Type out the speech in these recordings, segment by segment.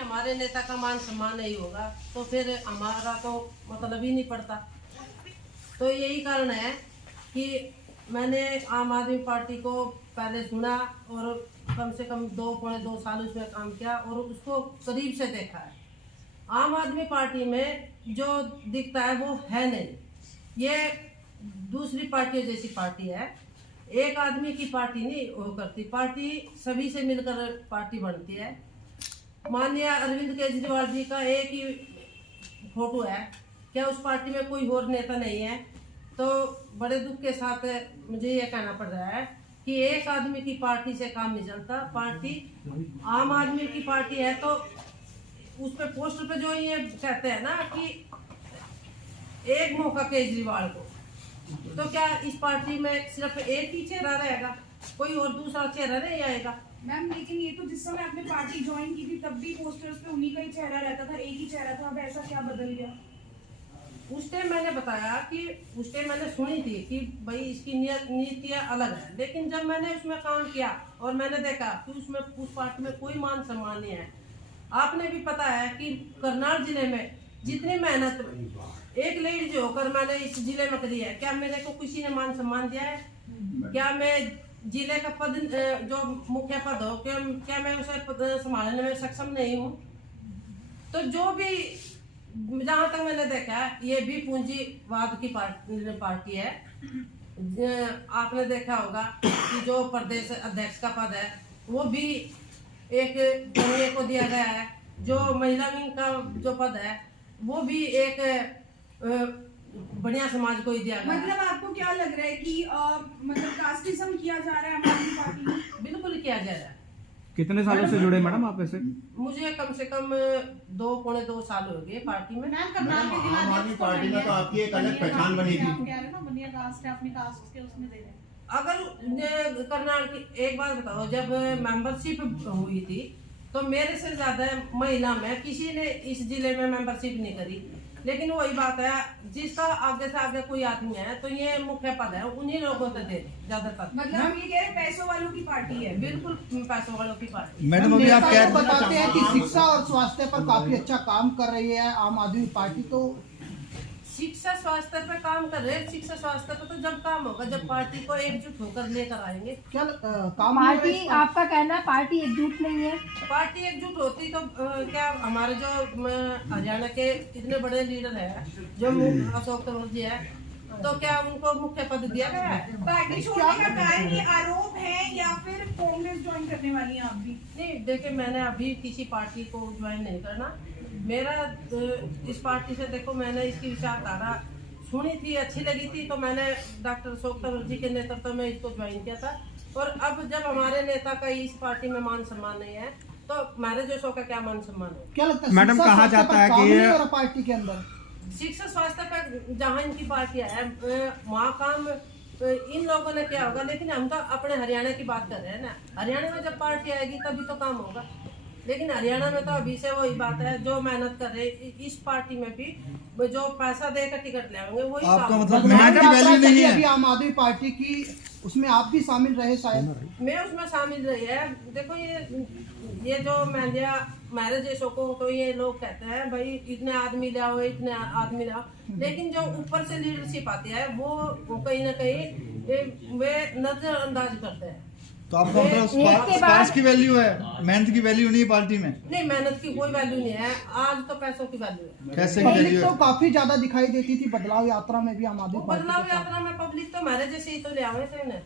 हमारे नेता का मान सम्मान नहीं होगा तो फिर हमारा तो मतलब ही नहीं पड़ता। तो यही कारण है कि मैंने आम आदमी पार्टी को पहले सुना और कम से कम 2 साल उसमें काम किया और उसको करीब से देखा है। आम आदमी पार्टी में जो दिखता है वो है नहीं, ये दूसरी पार्टियों जैसी पार्टी है। एक आदमी की पार्टी नहीं वो करती, पार्टी सभी से मिलकर पार्टी बनती है। माननीय अरविंद केजरीवाल जी का एक ही फोटो है, क्या उस पार्टी में कोई और नेता नहीं है? तो बड़े दुख के साथ मुझे ये कहना पड़ रहा है कि एक आदमी की पार्टी से काम नहीं चलता। पार्टी आम आदमी की पार्टी है तो उस पे पोस्टर पे जो ये कहते हैं ना कि एक मौका केजरीवाल को, तो क्या इस पार्टी में सिर्फ एक ही चेहरा रहेगा, कोई और दूसरा चेहरा नहीं आएगा? मैम लेकिन ये तो जिस समय आपने पार्टी ज्वाइन की थी तब भी पोस्टर्स पे उन्हीं का ही चेहरा रहता था, एक ही चेहरा था, अब ऐसा क्या बदल गया? उस टाइम मैंने बताया कि उस टाइम मैंने सुनी थी कि भाई इसकी नीतियाँ अलग है, लेकिन जब मैंने उसमें काम किया और मैंने देखा कि उसमें उस पार्टी में कोई मान सम्मान नहीं है। आपने भी पता है कि करनाल जिले में जितनी मेहनत एक लेडीज होकर मैंने इस जिले में करी है, क्या मेरे को किसी ने मान सम्मान दिया है? क्या मैं जिले का पद जो मुख्य पद हो क्या मैं उसे पद संभालने में सक्षम नहीं हूँ? तो जो भी जहाँ तक मैंने देखा है ये भी पूंजीवाद की पार्टी है। आपने देखा होगा कि जो प्रदेश अध्यक्ष का पद है वो भी एक कन्या को दिया गया है, जो महिला विंग का जो पद है वो भी एक बढ़िया समाज को ही दिया गया है। मतलब आपको क्या लग रहा है कि मतलब कास्टिज्म किया जा रहा है हमारी पार्टी में? बिल्कुल किया जा रहा है। कितने सालों से जुड़े मैडम आप ऐसे? मुझे कम से कम 2 साल हो गए पार्टी में। आम आदमी पार्टी में तो आपकी एक अलग पहचान बनी थी। अगर करनाल की एक बात बताओ, जब मेंबरशिप हुई थी तो मेरे से ज्यादा महिला में किसी ने इस जिले में मेंबरशिप नहीं करी। लेकिन वही बात है, जिसका आगे से आगे कोई आदमी है तो ये मुख्य पद है उन्हीं लोगों से दे ज्यादातर। मतलब ये कह रहे पैसों वालों की पार्टी है? बिल्कुल पैसों वालों की पार्टी। मैडम अभी आप क्या बताते हैं कि शिक्षा और स्वास्थ्य पर काफी अच्छा काम कर रही है आम आदमी पार्टी, तो शिक्षा स्वास्थ्य पे काम कर रहे हैं। शिक्षा स्वास्थ्य पे तो जब काम होगा जब पार्टी को एकजुट होकर लेकर आएंगे। क्या काम पार्टी, आपका कहना है पार्टी एकजुट नहीं है? पार्टी एकजुट होती तो क्या हमारे जो हरियाणा के इतने बड़े लीडर हैं जो अशोक तंवर जी है, तो क्या उनको मुख्य पद दिया गया है? पार्टी छोड़ने का कारण ये आरोप है या फिर कांग्रेस ज्वाइन करने वाली हैं आप भी? नहीं देखिए, मैंने अभी किसी पार्टी को ज्वाइन नहीं करना। मेरा इस पार्टी से देखो, मैंने इसकी विचारधारा सुनी थी, अच्छी लगी थी, तो मैंने डॉक्टर अशोक तंवर जी के नेतृत्व में इसको ज्वाइन किया था। और अब जब हमारे नेता का इस पार्टी में मान सम्मान नहीं है तो हमारे जो शो का क्या मान सम्मान हो? क्या लगता है मैडम, शिक्षा कहा स्वास्थ्य जाता पर है काम कि नहीं हो रहा पार्टी के अंदर? शिक्षा स्वास्थ्य पर जहाँ इनकी पार्टी है वहाँ काम इन लोगों ने क्या होगा। लेकिन हम तो अपने हरियाणा की बात कर रहे हैं ना, हरियाणा में जब पार्टी आएगी तभी तो काम होगा। लेकिन हरियाणा में तो अभी से वही बात है, जो मेहनत कर रहे इस पार्टी में भी जो पैसा देकर टिकट ले आएंगे वही आपका काम। मतलब मेहनत की वैल्यू नहीं है। अभी आम आदमी पार्टी की उसमें आप भी शामिल रहे शायद? मैं उसमें शामिल रही है। देखो ये जो मैरिज जैसो को तो ये लोग कहते हैं भाई इतने आदमी ले आओ, इतने आदमी ले आओ, लेकिन जो ऊपर से लीडरशिप आती है वो कहीं ना कहीं वे नजरअंदाज करते हैं। तो आपका मतलब स्पार्स की वैल्यू है, मेहनत की वैल्यू नहीं है पार्टी में? नहीं, मेहनत की कोई वैल्यू नहीं है, आज तो पैसों की वैल्यू है। कैसे पब्लिक वैल्यू तो है? काफी ज्यादा दिखाई देती थी बदलाव यात्रा में भी आम आदमी पार्टी बदलाव के साथ। यात्रा में पब्लिक तो हमारे जैसे ही तो ले आवे थे ना।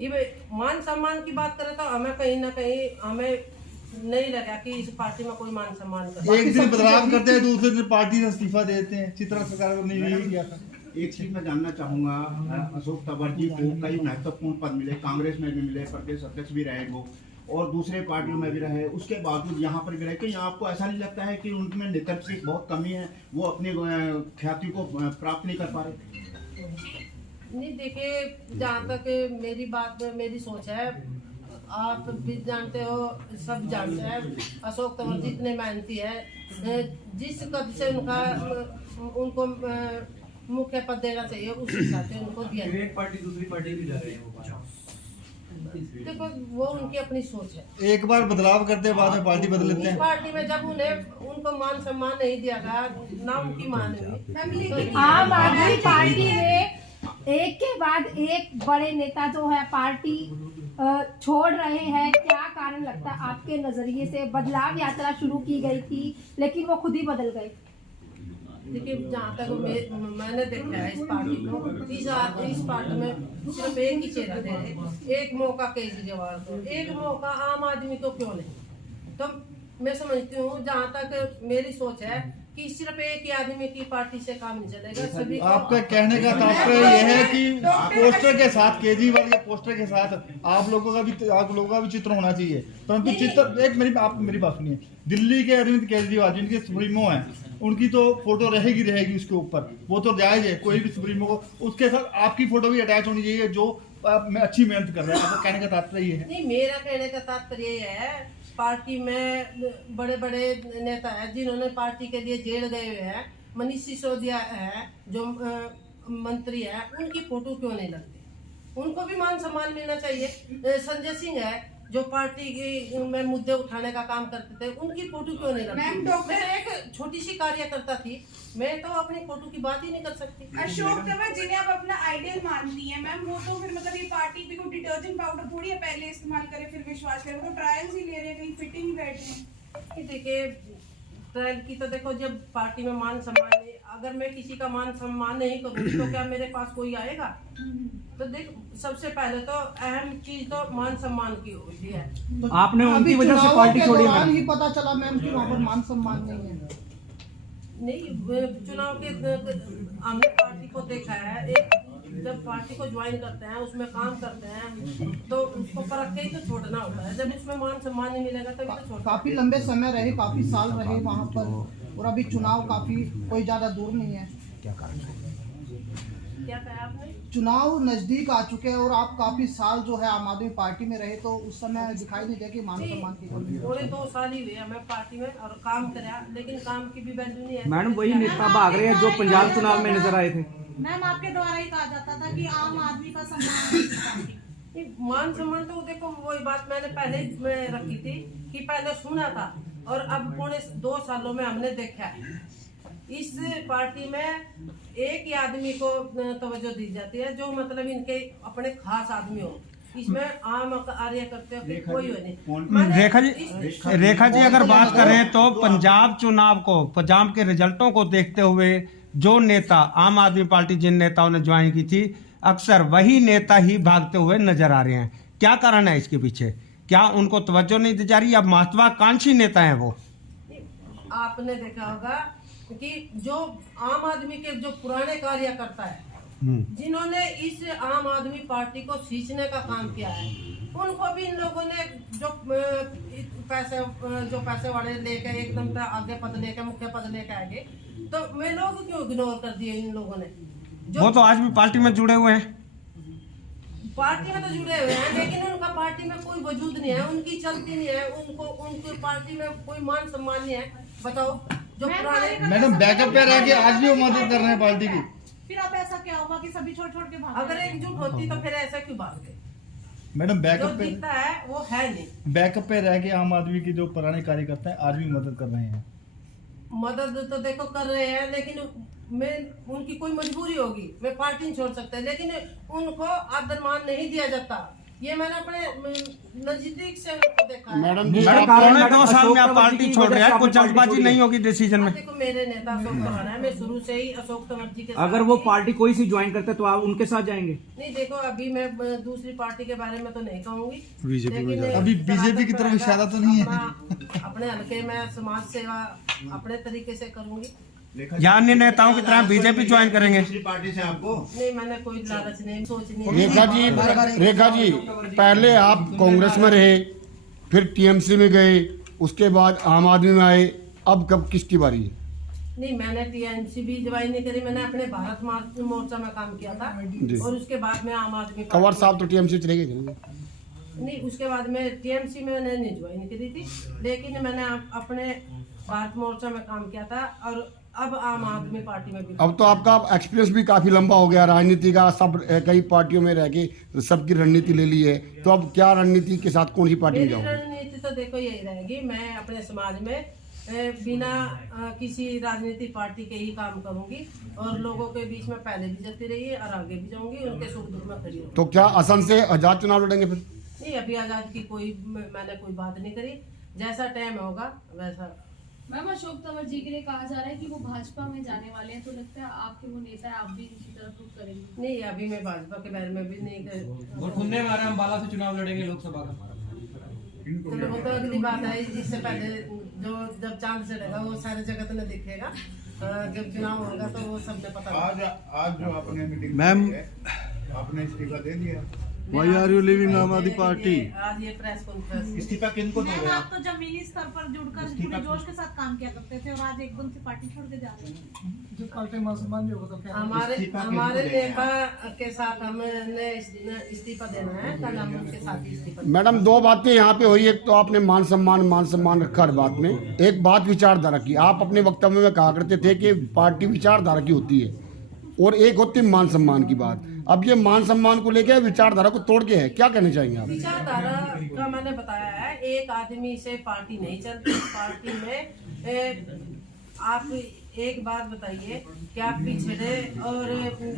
ये मान सम्मान की बात करें तो हमें कहीं ना कहीं हमें नहीं लगा कि इस पार्टी में कोई मान सम्मान करे। एक दिन बदलाव करते हैं, दूसरे दिन पार्टी से इस्तीफा देते हैं। चित्रा सरकार ने यही किया था। एक चीज मैं जानना चाहूंगा, अशोक तंवर जी को कई महत्वपूर्ण पद मिले, कांग्रेस में भी मिले, प्रदेश अध्यक्ष भी रहे वो, और दूसरे पार्टियों में भी रहे, उसके बावजूद यहाँ पर भी रहे। कहीं आपको ऐसा नहीं लगता है कि उनमें नेतृत्व की बहुत कमी है, वो अपनी ख्याति को प्राप्त नहीं कर पा रहे? नहीं देखिए, जहाँ तक मेरी सोच है, आप भी जानते हो, सब जानते हैं, अशोक तंवर जी इतने मेहनती है, जिस कद से उनको मुख्य पद देना चाहिए उस हिसाब से उनको दिया। एक पार्टी दूसरी पार्टी भी जा रही है वो देखो वो उनकी अपनी सोच है। एक बार बदलाव करते हैं बाद में पार्टी बदल लेते इस हैं। पार्टी में जब उनको मान सम्मान नहीं दिया गया, ना उनकी मान हुई। आम आदमी पार्टी में एक के बाद एक बड़े नेता जो है पार्टी छोड़ रहे हैं, क्या कारण लगता है आपके नजरिए से? बदलाव यात्रा शुरू की गई थी लेकिन वो खुद ही बदल गए। देखिए जहाँ तक मैंने देखा है इस पार्टी को, इस पार्टी में सिर्फ एक ही चेहरा दे रहे, एक मौका केजरीवाल को, एक मौका आम आदमी को क्यों नहीं? तो मैं समझती हूँ जहाँ तक मेरी सोच है कि सिर्फ एक ही आदमी की पार्टी से काम नहीं चलेगा, सभी को। आपका कहने का तात्पर्य यह है कि पोस्टर के साथ, केजरीवाल के पोस्टर के साथ आप लोगों का भी चित्र होना चाहिए, परंतु चित्र एक आप मेरी बात सुनिए। दिल्ली के अरविंद केजरीवाल जिनके सुप्रीमो हैं, उनकी तो फोटो रहेगी उसके ऊपर, वो तो जायज है, कोई भी सुप्रीमो को उसके साथ आपकी फोटो भी अटैच होनी चाहिए जो अच्छी मेहनत कर रहे हैं। आपका कहने का तात्पर्य ये है? नहीं, मेरा कहने का तात्पर्य ये है, पार्टी में बड़े बड़े नेता हैं जिन्होंने पार्टी के लिए जेल गए हुए हैं, मनीष सिसोदिया है जो मंत्री है, उनकी फोटो क्यों नहीं लगती? उनको भी मान सम्मान मिलना चाहिए। संजय सिंह है जो पार्टी में मुद्दे उठाने का काम करते थे, उनकी फोटो क्यों नहीं लगती? मैं एक छोटी सी कार्यकर्ता थी, मैं तो अपनी फोटो की बात ही नहीं कर सकती। अशोक तंवर जिन्हें आप अपना आइडियल मानती हैं मैम, वो तो फिर मतलब ये पार्टी भी कोई डिटर्जेंट पाउडर थोड़ी है पहले इस्तेमाल करे फिर विश्वास करे, वो तो ट्रायल्स ही ले रहे हैं, कहीं फिटिंग ही बैठे हैं। देखिए ट्रायल की तो देखो, जब पार्टी में मान सम्मान नहीं, अगर मैं किसी का मान सम्मान नहीं करूँगी तो क्या मेरे पास कोई आएगा? तो देख, सबसे पहले तो अहम चीज तो मान सम्मान की होती है। तो आपने उनकी वजह से पार्टी छोड़ी मैम। ही पता चला मैम कि वहाँ पर मान सम्मान नहीं है। नहीं, चुनाव के हमने पार्टी को देखा है, एक जब पार्टी को ज्वाइन करते हैं, उसमें काम करते हैं, तो उसको परख के ही तो छोड़ना होता है। जब उसमें मान सम्मान नहीं मिलेगा तभी तो छोड़ना। काफी लंबे समय रहे, काफी साल रहे वहाँ पर, और अभी चुनाव काफी कोई ज्यादा दूर नहीं है। क्या कहा आपने? चुनाव नजदीक आ चुके हैं और आप काफी साल जो है आम आदमी पार्टी में रहे, तो उस समय दिखाई नहीं दिया कि मान सम्मान की कमी है। पूरे 2 साल ही हुए हमें पार्टी में और काम कराया, लेकिन काम की भी वैल्यू नहीं है। मैडम वही नेता भाग रहे हैं जो पंजाब चुनाव में नजर आए थे। मैम आपके द्वारा ही कहा जाता था कि आम आदमी का सम्मान नहीं, मान सम्मान तो देखो वही बात मैंने पहले में रखी थी कि पहले सुना था और अब पौने 2 सालों में हमने देखा है इस पार्टी में एक ही आदमी को तवज्जो दी जाती है जो मतलब इनके अपने खास आदमी हो। इसमें आम कार्य करते हो कोई हो नहीं। रेखा जी अगर बात करें तो पंजाब चुनाव को, पंजाब के रिजल्टों को देखते हुए जो नेता आम आदमी पार्टी जिन नेताओं ने ज्वाइन की थी, अक्सर वही नेता ही भागते हुए नजर आ रहे हैं। क्या कारण है इसके पीछे? क्या उनको तवज्जो नहीं दी जा रही या महत्वाकांक्षी नेता हैं वो? आपने देखा होगा कि जो आम आदमी के जो पुराने कार्यकर्ता है, जिन्होंने इस आम आदमी पार्टी को सींचने का काम किया है, उनको भी इन लोगों ने जो पैसे वाले लेके एकदम आगे पद लेके, मुख्य पद लेके आगे, तो वे लोग क्यों इग्नोर कर दिए इन लोगों ने? वो तो आज भी पार्टी में जुड़े हुए हैं। पार्टी में तो जुड़े हुए हैं, लेकिन उनका पार्टी में कोई वजूद नहीं है, उनकी चलती नहीं है, उनकी पार्टी में कोई मान सम्मान नहीं है। बताओ जो पुराने मैडम बैकअप पे रह के आज भी वो मदद कर रहे हैं पार्टी की। फिर अब ऐसा क्या होगा कि सभी छोड़ छोड़ के भाग? अगर एकजुट होती तो फिर ऐसा क्यों बात है? मैडम जो बैकअप पे दिखता है वो है नहीं। बैकअप पे रह के आम आदमी के जो पुराने कार्यकर्ता हैं आज भी मदद कर रहे हैं। मदद तो देखो कर रहे हैं, लेकिन मैं उनकी कोई मजबूरी होगी, वे पार्टी नहीं छोड़ सकते, लेकिन उनको आदर मान नहीं दिया जाता। ये मैंने अपने नजदीक से उनको देखा है। मैडम पौने 2 साल में आप पार्टी छोड़ रहे हैं, कोई जल्दबाजी नहीं होगी डिसीजन में? देखो मेरे नेता अशोक तंवर है, मैं शुरू से ही अशोक तंवर जी के साथ अगर वो पार्टी कोई सी ज्वाइन करते तो आप उनके साथ जाएंगे? नहीं, देखो अभी मैं दूसरी पार्टी के बारे में तो नहीं कहूंगी, लेकिन अभी बीजेपी की तरफ इशारा तो नहीं है। अपने हल्के में समाज सेवा अपने तरीके से करूंगी। या अन्य नेताओं की तरह बीजेपी ज्वाइन करेंगे? दूसरी पार्टी से आपको नहीं, मैंने कोई लालच नहीं, सोच नहीं। रेखा जी पहले आप कांग्रेस में रहे, फिर टीएमसी में गए, उसके बाद आम आदमी में आए, अब कब किसकी बारी है? नहीं, मैंने टीएमसी भी ज्वाइन नहीं करी, मैंने अपने भारत मोर्चा में काम किया था और उसके बाद में आम आदमी कंवर साहब तो टीएमसी चले गए। नहीं, उसके बाद में टीएमसी में मैंने नहीं ज्वाइन करी थी, लेकिन मैंने अपने भारत मोर्चा में काम किया था और अब आम आदमी पार्टी में भी। अब तो आपका एक्सपीरियंस भी काफी लंबा हो गया राजनीति का, सब कई पार्टियों में रह के सबकी रणनीति ले ली है, तो अब क्या रणनीति के साथ कौन सी पार्टी में मेरी जाओगे? रणनीति तो देखो यही रहेगी, मैं अपने समाज में बिना किसी राजनीतिक पार्टी के ही काम करूंगी और लोगों के बीच में पहले भी चलती रही है और आगे भी जाऊंगी, उनके सुख दुख में खड़ी रहूंगी। तो क्या असम से आजाद चुनाव लड़ेंगे फिर? नहीं, अभी आजाद की मैंने कोई बात नहीं करी, जैसा टाइम होगा वैसा। मैम अशोक तंवर जी के लिए कहा जा रहा है कि वो भाजपा में जाने वाले हैं, तो लगता है आपके वो नेता है, आप भी इसी तरफ रुख करेंगे? नहीं, अभी मैं भाजपा के बारे में भी नहीं सुनने में आ रहा है अम्बाला से चुनाव लड़ेंगे लोकसभा का। चलो वो तो अगली बात है, इससे पहले जो जब चांद से रहेगा वो सारे जगत में दिखेगा, जब चुनाव होगा तो वो सब में पता। आज जो आपने मीटिंग मैम आपने इस्तीफा दे दिया। Why are you leaving आम आदमी पार्टी? आज ये प्रेस कॉन्फ्रेंस। इस्तीफा किनको दोगे आप आप? तो जमीनी स्तर पर जुड़कर पूरे जोश के साथ काम किया करते थे और आज एकदम से पार्टी छोड़ के जा रहे हैं। जो पार्टी मुसलमान भी होगा तो क्या हमारे नेता के साथ हमने इस्तीफा देना है, कल हम उनके साथ इस्तीफा। मैडम दो बातें यहाँ पे हुई, एक तो आपने मान सम्मान रखा हर बात में, एक बात विचारधारा की। आप अपने वक्तव्य में कहा करते थे कि पार्टी विचारधारा की होती है और एक होती है मान सम्मान की बात। अब ये मान सम्मान को लेके विचारधारा को तोड़ के है, क्या कहना चाहेंगे आप? विचारधारा का मैंने बताया है, एक आदमी से पार्टी नहीं चलती। पार्टी में आप एक बात बताइए, क्या पिछड़े और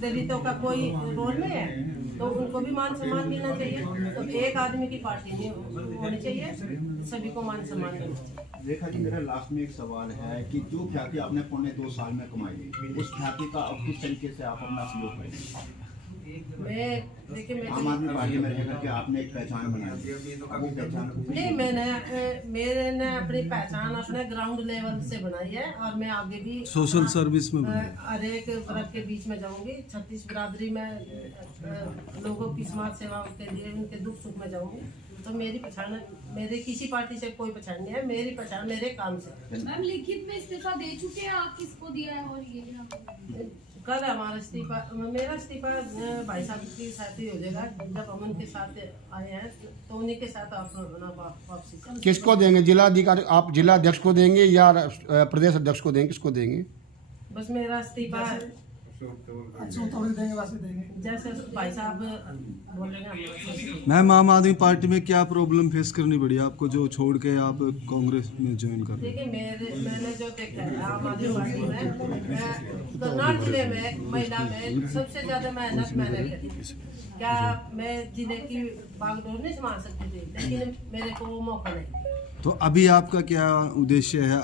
दलितों का कोई रोल नहीं है? तो उनको भी मान सम्मान मिलना चाहिए। तो एक आदमी की पार्टी नहीं होनी चाहिए, सभी को मान सम्मान मिलना चाहिए। रेखा जी, मेरा लास्ट में एक सवाल है कि जो ख्याति आपने पौने 2 साल में कमाई, उस ख्याति का अब किस तरीके से आप अपना सहयोग करेंगे? देखिए, आम आदमी पार्टी में रहकर के आपने एक पहचान बनाई, वो पहचान नहीं, मैंने अपनी पहचान अपने ग्राउंड लेवल से बनाई है और मैं आगे भी सोशल सर्विस में हर एक वर्ग के बीच में जाऊंगी। 36 बिरादरी में लोगों की समाज सेवा के लिए उनके दुख सुख में जाऊंगी। तो मेरी पहचान, मेरे किसी पार्टी से कोई पहचान नहीं है, मेरी पहचान मेरे काम से। मैम लिखित में इस्तीफा दे चुके हैं आप, किसको दिया है और ये कल हमारा इस्तीफा, मेरा इस्तीफा भाई साहब के साथ ही हो जाएगा। जब हम उनके साथ आए हैं तो उन्हीं के साथ अपना वापसी। किसको देंगे? जिला अधिकारी, आप जिला अध्यक्ष को देंगे या प्रदेश अध्यक्ष को देंगे, किसको देंगे? बस मेरा इस्तीफा जैसे भाई साहब बोलेंगे। मैम आम आदमी पार्टी में क्या प्रॉब्लम फेस करनी पड़ी आपको जो छोड़ के आप कांग्रेस में ज्वाइन कर रहे हैं? देखिए, मैंने जो देखा है आम आदमी पार्टी में, करनाल जिले में महिला में सबसे ज्यादा मेहनत मैंने करी। क्या मैं जिले की बागडोर नहीं संभाल सकती थी, लेकिन मेरे को वो मौका नहीं। तो अभी आपका क्या उद्देश्य है?